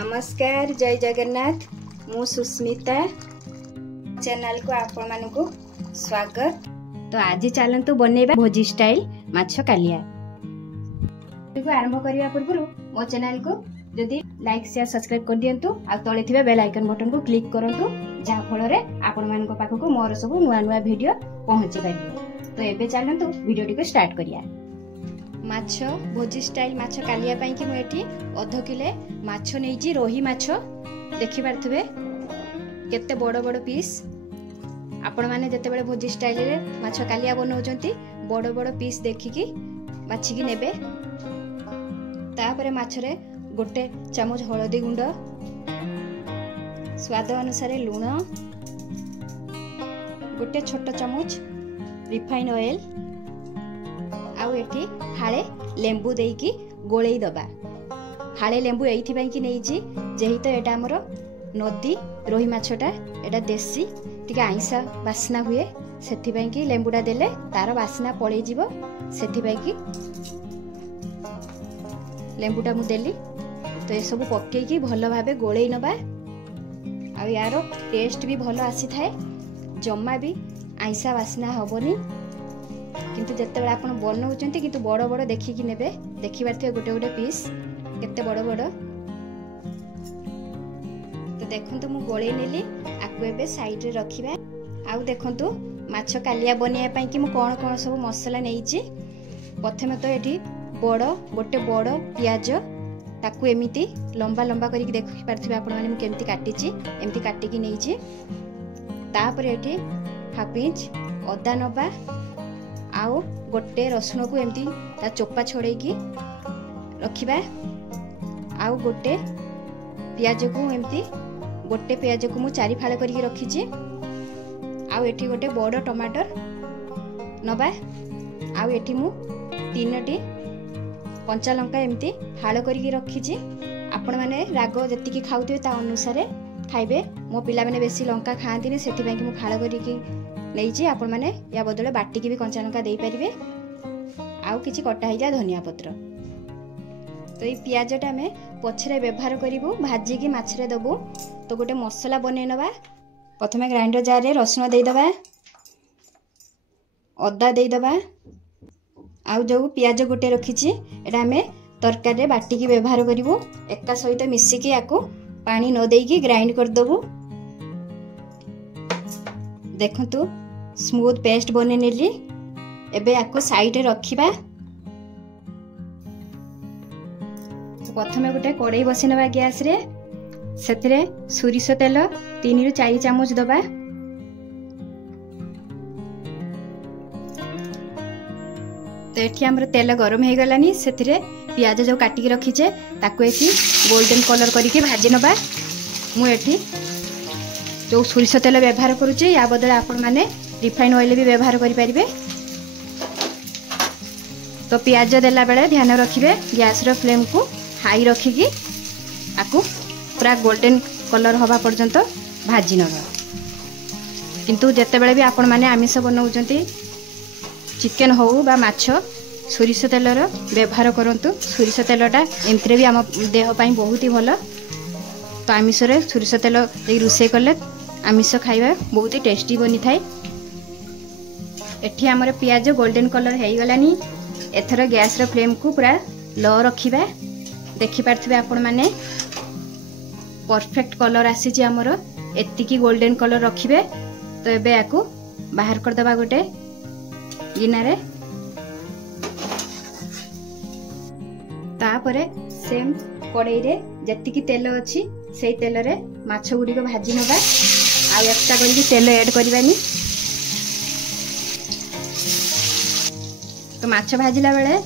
नमस्कार जय जगन्नाथ मु सुस्मिता चैनल को आपण मानकु स्वागत। तो आज चलतु बनैबा भोजी स्टाइल माछ कालिया। आरंभ करने पूर्व मो चैनल को जदि लाइक शेयर सब्सक्राइब कर दियंतु आ तळे थिबा बेल आइकन बटन को क्लिक करंतु जहा फल रे आपण मानक पाखको मोर सब नुआ नुआ वीडियो पहुंची पारिबो। तो एबे चलतु वीडियो को स्टार्ट करिया। माछ भोजी स्टाइल माछ कालिया पई कि मुएठी आधा किलो माछ नेजी रोही माछ देखि पारथबे केते बड़ बड़ पीस। आपण माने जते बेले भोजी स्टाइल रे माछ कालिया बनौचंती बड़ बड़ पीस देखिकी बाछिकी नेबे। तापरे माछ रे गोटे चामच हळदी गुंड, स्वाद अनुसार लूण, गोटे छोट चामच रिफाइन ऑयल आउ एठी हाळे लेंबू देकी गोळेई दबा। हाळे लेंबू एइथि पई कि नेइची जेहि तो एटा हमर नदी रोही माछटा एटा देसी टिके आइसा बासना हुए सेथि पई कि लेंबूटा देले तार बासना पळेई जीवो सेथि पई कि लेंबूटा मु देली। तो ये सब पक्के की भल भाबे गोळेई नबा आ यार टेस्ट भी भल आसी थाए जम्मा भी आइसा बासना हबनी। किंतु जत्ते बेला आपण बनौचंती किंतु बड़ बड़ देखिकी नेबे देखि पारथिबे गोटे गोटे पीस केते बड़ बड़। तो देखंतु मु गोळेई नेली आकु एबे साइड रे रखिबा। आउ देखंतु माछ कालिया बनिया पई कि मु कोन कोन सब मसला नेइची। प्रथमे तो एठी गोटे बड़ पियाज ताकू एमिति लंबा लंबा करिक देखि पारथिबे आपण माने मु केमति काटिची एमति काटिकी नेइची। तापर एठी हाफ इंच अदा नबा आउ गोटे रसुण को एमती ता चोपा छोड़े की रखिबा। आउ गोटे पियाज को एमती गोटे पियाज को मु चारि फाळ करिक रखिची। आउ एठी गोटे बड़ टमाटर नबा। आउ एठी मु 3टी कंचा लंका एमती फाळ करिक रखिची। आपण माने राग जतिकी खाउथिबे ता अनुसार खाइबे। मो पिला माने बेसी लंका खाआंतिनी सेति पई कि मु फाळ करिक नहीं आपण माने या बदले बाटी की भी कंचा लंका दे पारिबे। आउ किछि कटा ही जा धनिया पत्र। तो ये पियाजटा हमें पछरे व्यवहार करिवु भाजी की माछरे दबु। तो गोटे मसला बनै नबा। प्रथमे ग्राइंडर जार रे रसुण दे दबा, अदा दे दबा। आउ जो पियाज गोटे रखिछि एटा हमें तरकारी रे बाटी की व्यवहार करिवु। एका सहित मिसिकी याकू पानी न देकी ग्राइंड कर दबु। देखंतु स्मूथ पेस्ट बने नेली। एबे याको साइड रे रखिबा। प्रथमे गोटे कड़ाई बसिनबा गैस रे सेतरे सोरिष तेल 3 रु 4 चामच दबा। तो एठी हमर तेल गरम हे गलानी सेतरे पियाज जो काटी के रखिचे ताको एठी गोल्डन कलर करिके भाजी नबा। मु एठी जो सोरिष तेल व्यवहार करूचे या बदले आपण माने रिफाइन ऑयल भी व्यवहार करि परिबे। तो पियाज देला बेले ध्यान रखिबे गैस रो फ्लेम को हाई रखिकी आकु पूरा गोल्डन कलर हवा पर्यंत भाजी नबा। किंतु जते बेले भी आपण माने आमिष बनौचंती चिकन हो बा माछ सोरिष तेलर व्यवहार करंतु। सोरिष तेलटा एमत्रे भी हम देह पई बहुत ही भलो। तो आमिष रे सोरिष तेल दे रुसे करले आमिष खाइबा बहुत ही टेस्टी बनी थाए। एठी हमर पियाज गोल्डन कलर हे गलानी। एथर गैस रो फ्लेम को पूरा लो रखिबा। देखि पारथिबे आपण माने परफेक्ट कलर आसी जे हमर एतिकी गोल्डन कलर रखिबे। तो एबे याकू बाहर कर दबा गोटे गिना रे। तापरे सेम कड़ाई रे जतिकी तेल अछि सेई तेल रे माछ गुडी को भाजी नबा। आ एक्स्ट्रा करी तेल ऐड करबानी। तो माछ भाजिला बेले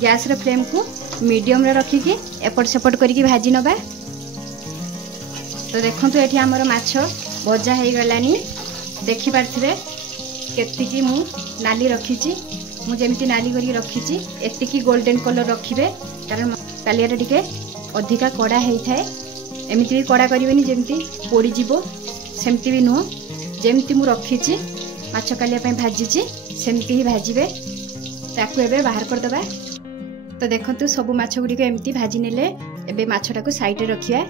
गैस रे फ्लेम को मीडियम रे रखिकी एपट सेपट करिकी भाजी नबा। तो देखंतु एठी हमर माछ भजा हे गलानी। देखि पारथिबे केतिकी मु नाली रखिची। मु जेमिति नाली करी रखिची एतिकी गोल्डन कलर रखिबे कारण कालियाटा टिके अधिका कड़ा हेई थाए। एमिति भी कड़ा करिवेनी जेमिति पोड़ी जीवो सेमिति भी नुह। जेमिति मु रखिची माछ कालिया पई भाजीची सेमिति ही भाजीबे। ताकू एबे बाहर कर दबा। तो देखंतु सब माछ गुडी को एमिति भाजी नेले एबे माछटा को साइड रे रखिया।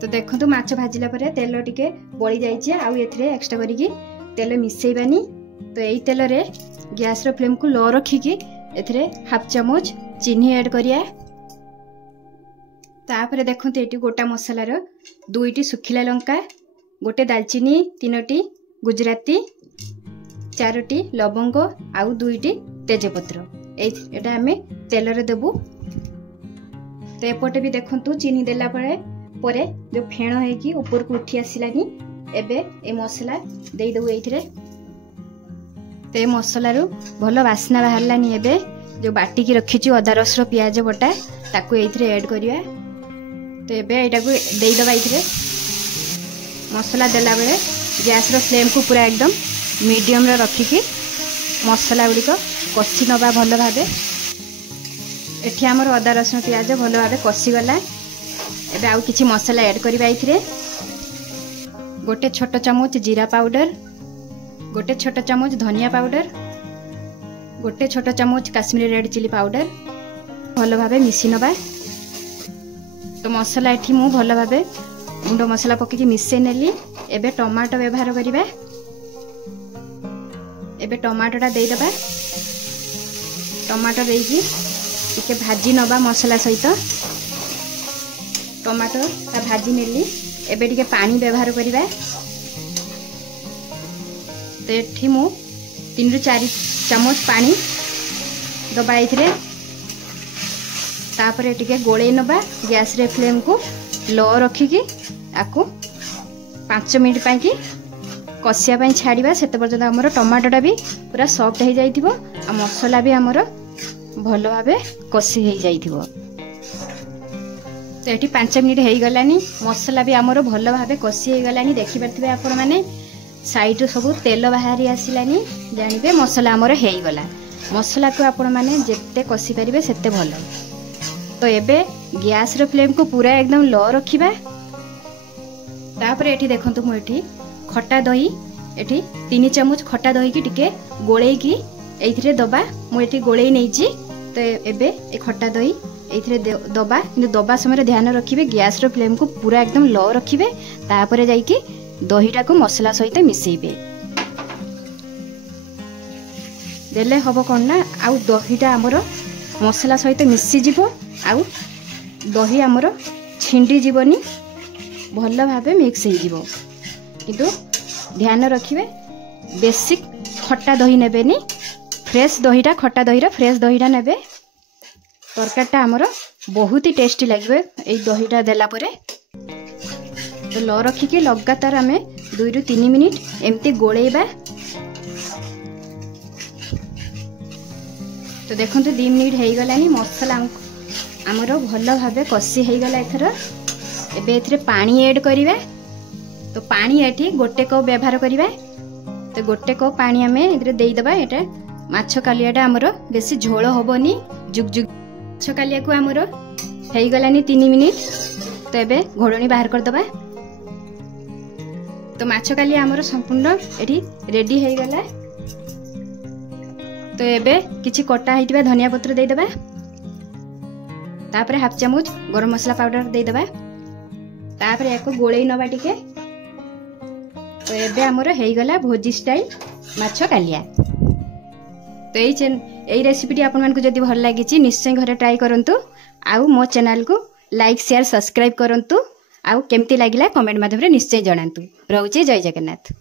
तो देखंतु माछ भाजिला परे तेल टिके बळी जाईछि आउ एथरे एक्स्ट्रा करिकि तेल मिसेइबानी। तो एई तेल रे गैस रो फ्लेम को लो रखिकि एथरे हाफ चम्मच चीनी ऐड करिया। तापरे देखंतु एटी गोटा मसाला रो 2टी सुखिला लंका, गोटे दालचीनी, 3टी गुजराती, 4टी लवंग आउ 2टी तेजपत्र एटा आमे तेल रे देबु। तो एपटे भी देखंतु चीनी देला परे जो फेण है कि ऊपर को उठी आसिलानी। एबे ए मसला देई दउ एइथरे। तो ए मसला रो भलो वासना बाहरलानी। एबे जो बाटी की रखिछु अदा रसुण प्याज बटा ताकू एइथरे ऐड करिया। तो एबे एटा को देई दबा एइथरे। मसला देला बेले गैस रो फ्लेम को पूरा एकदम मीडियम रे रखिकी मसला गुडी को कसी नबा भलो भाबे। एठी हमर अदा रसुण प्याज भलो भाबे कसी गला। एबे आउ किछि मसला ऐड करबा एइथरे। गोटे छोटो चम्मच जीरा पाउडर, गोटे छोटो चम्मच धनिया पाउडर, गोटे छोटो चम्मच काश्मीरी रेड चिली पाउडर भलो भाबे मिसी नबा। तो मसला एठी मु भलो भाबे गुंड मसला पके मिसै नेली। एबे टमाटो व्यवहार करिबा। एबे टमाटोटा देई दबा। टमाटो देइकी टिके भाजी नबा मसला सहित। टमाटो ता भाजी नेली। एबे टिके पानी व्यवहार करिबा। तो एठी मु 3 रु 4 चम्मच पानी दबा एथिरे। तापरे टिके गोळे नबा। गैस रे फ्लेम को लो रखिकी आकु 5 मिनिट पई की कसिया पई छाड़ीबा। सेते पर्यंत हमर टमाटोटा भी पूरा सॉफ्ट हो जाइथिबो आ मसला भी हमर भलो भाबे कसी हो जाइथिबो। तो एठी 5 मिनिट हो गलानी। मसला भी हमर भलो भाबे कसी हो गलानी। देखि परथिबे आपण माने साइड रो सब तेल बाहरी आसिलानी। जानिबे मसला हमर हो गला। मसला को आपण माने जेते कसी परिबे सेते भलो। तो एबे गैस रो फ्लेम को पूरा एकदम लो रखिबा। तापरे एठी देखंतु मु एठी खट्टा दही एठी 3 चम्मच खट्टा दही की टिके गोळेई की एइथरे दबा। मु एठी गोळेई नेइची। तो एबे ए खट्टा दही एइथरे दबा। किंतु दबा समय ध्यान रखिबे गैस रो फ्लेम को पूरा एकदम लो रखिबे। तापरे जाई की दहीटा को मसला सहित मिसेइबे। देले हबो कोन ना आउ दहीटा हमरो मसला सहित मिसी जिवो आउ दही हमरो छिंडी जीवनी भलो भाबे मिक्स हो जिवो। किंतु ध्यान रखिबे बेसिक खट्टा दही नेबेनी। फ्रेश दहीटा खट्टा दहीरा फ्रेश दहीटा नेबे। तरकारीटा हमरो बहुत ही टेस्टी लागिबे एई दहीटा देला परे। तो लो रखिके लगातार आमे 2 रु 3 मिनिट एमती गोळेइबा। तो देखंतु 2 मिनिट हो गलानी। मसला हमरो भलो भाबे कसी हो गला। एथरो एबे एथरे पानी ऐड करिबा। तो पानी एठी गोटे कप व्यवहार करिबा। तो गोटे कप पानी आमे एथरे देई दबा। एटा माछ कालियाटा हमरो बेसी झोल होबनी। जुग जुग माछ कालिया को हमरो हो गलानी 3 मिनिट। तो एबे घोड़णी बाहर कर दबा। तो माछ कालिया हमरो संपूर्ण एठी रेडी हो गला। तो एबे किछि कटा हेतिबा धनिया पत्र देई दबा। तापरे हाफ चम्मच गरम मसला पाउडर देई दबा। तापरे एको गोळेई नबा टिके। तो एबे हमरो हेई गला भोजी स्टाइल माछ कालिया। तो एई रेसिपीटी आपन मानकु जदि भल लागिछि निश्चय घरे ट्राई करंतु। आउ मो चैनल को लाइक शेयर सब्सक्राइब करंतु। आउ केमती लागिला कमेंट माध्यम रे निश्चय जणांतु। रहउछि जय जगन्नाथ।